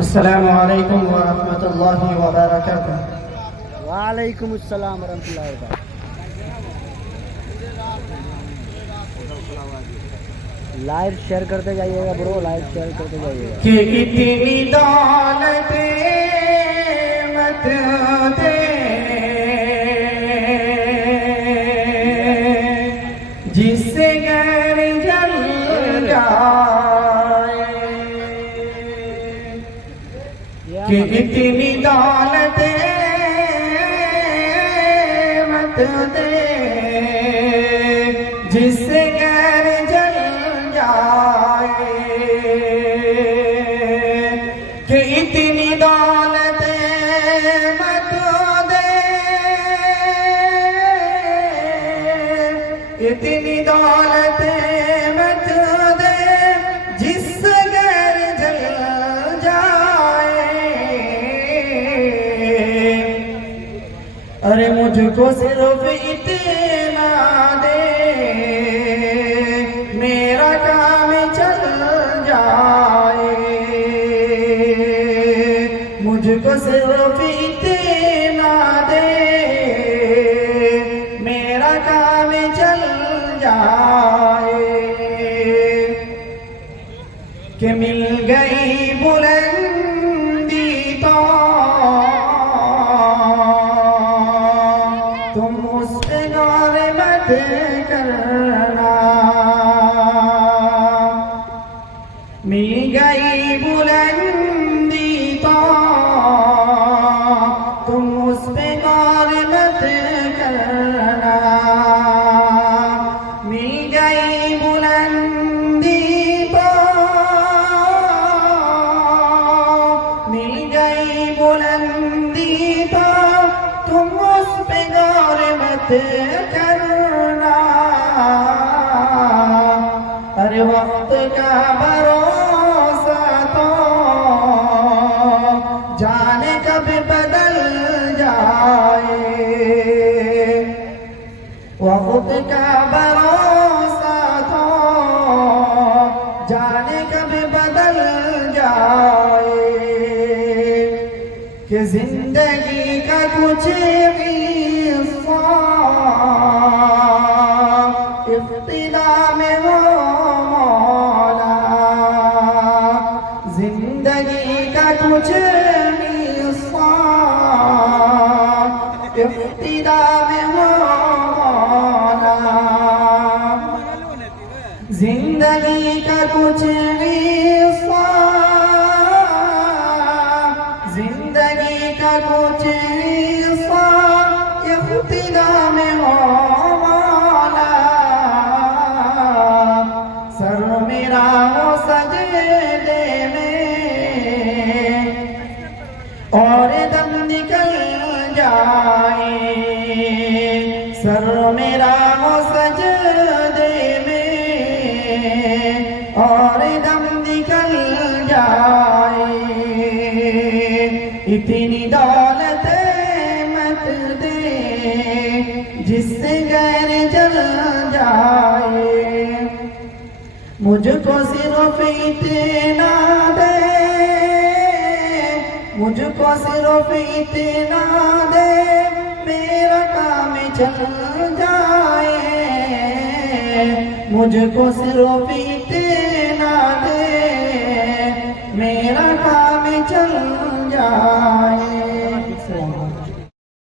अस्सलामु अलैकुम व रहमतुल्लाहि व बरकातुहू। वालेकुम अस्सलाम व रहमतुल्लाहि व बरकातुहू। लाइव शेयर करते जाइएगा ब्रो, लाइव शेयर करते जाइएगा। कि इतनी दौलत मत दे जिससे घर जल जाए, कि इतनी दौलत मत दे जिससे घर जल जाए, कि इतनी दौलत मत दे, इतनी दौलत मत दे जिससे घर जल जाए। अरे मुझको सिर्फ इतना दे मेरा काम चल जाए, मुझको सिर्फ इतना दे मेरा काम चल जाए, कि मिल गई बुलंदी तो तुम उस पे गौर मत करना, मिल गई बुलंदी तो तुम उस पे गौर मत करना, मिल गई बुलंदी तो, मिल गई बुलंदी तो तुम उस पे गौर मत करना। अरे वक्त का भरोसा तो जाने कब बदल जाए, वक्त का भरोसा तो जाने कब बदल जाए, कि जिंदगी का कुछ हिस्सा इब्तिदा में हो मौला, जिंदगी का कुछ हिस्सा इब्तिदा में हो मौला, जिंदगी का कुछ हिस्सा, जिंदगी का कुछ हिस्सा इब्तिदा में हो मौला, सर मेरा हो सजदे में और दम निकल जाए, सर मेरा हो सजदे में और दम निकल जाए, इतनी दौलत मत दे जिससे घर जल जाए, मुझको सिर्फ इतना दे, मुझको सिर्फ इतना दे मेरा काम चल जाए, मुझको सिर्फ